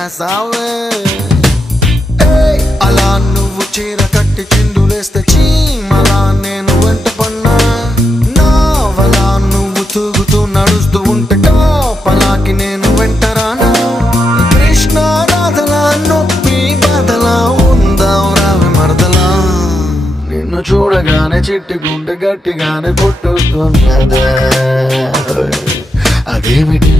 చేసావే అలా నువ్వు చీర కట్టి చిందులేస్తే చీమలా నేను వెంట పన్నా నావలా నువ్వు తూగుతూ నడుస్తూ ఉంటే కాపలాకి నేను వెంటరానా కృష్ణ రాధలా నొప్పి బాధలా ఉందాం రావి మరదలా నిన్ను చూడగానే చిట్టి గుండె గట్టిగానే కొట్టుకున్నదే అదేమిటి